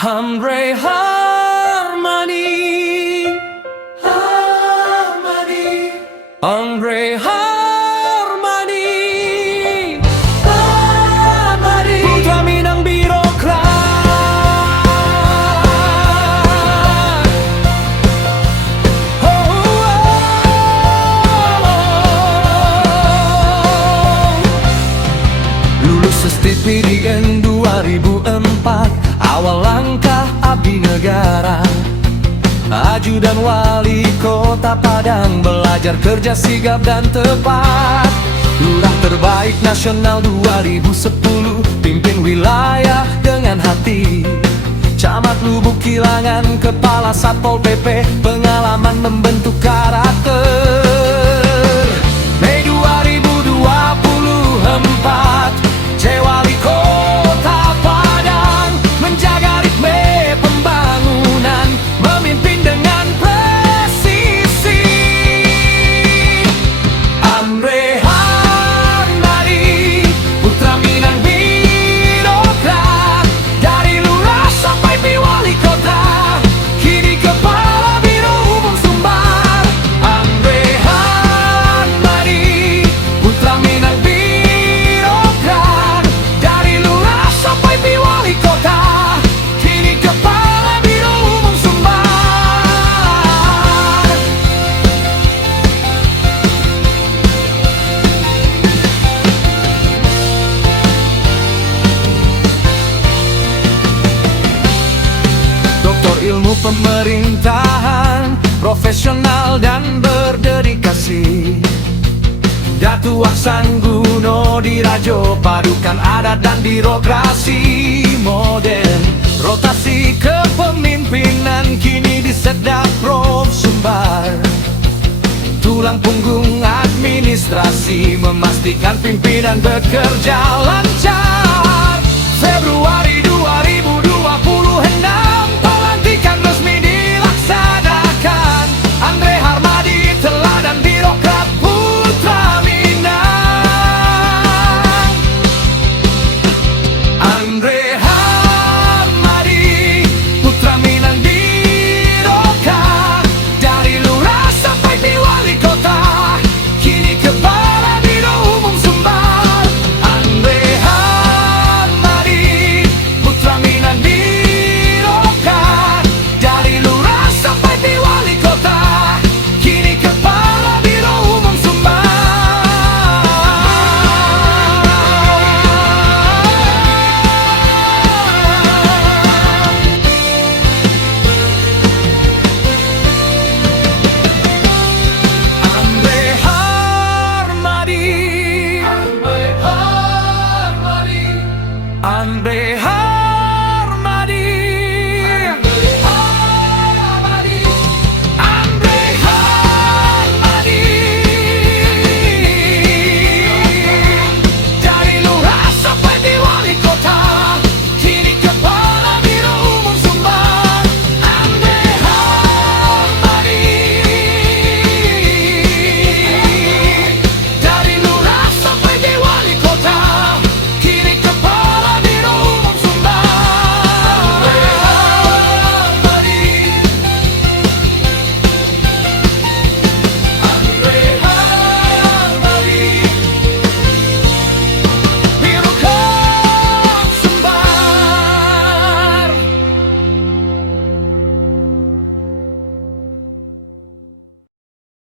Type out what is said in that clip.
Hamre Harmony, Harmony, Hamre Harmony, Harmony. Putra Minang birokrat. Oh, oh, oh. Lulus STIP PDN 2004. Awal langkah abdi negara, ajudan wali kota Padang, belajar kerja sigap dan tepat. Lurah terbaik nasional 2010, pimpin wilayah dengan hati. Camat Lubuk Kilangan, kepala Satpol PP, pengalaman membentuk karakter. Mei 2024, Cewali Kota Padang, menjaga ritme pembangunan, memimpin dengan presisi. Hamre Harmony, putra Minang birokrat, dari lurah sampai wali kota, kini kepala Biro Umum Sumbar. Hamre Harmony, putra Minang birokrat, dari lurah sampai wali kota, kini kepala Biro Umum Sumbar. Doktor ilmu pemerintahan, profesional dan berdedikasi. Datu Aksan Guno Dirajo, padukan adat dan birokrasi modern. Rotasi kepemimpinan kini disedak Prof Sumbar. Tulang punggung administrasi, memastikan pimpinan bekerja lancar.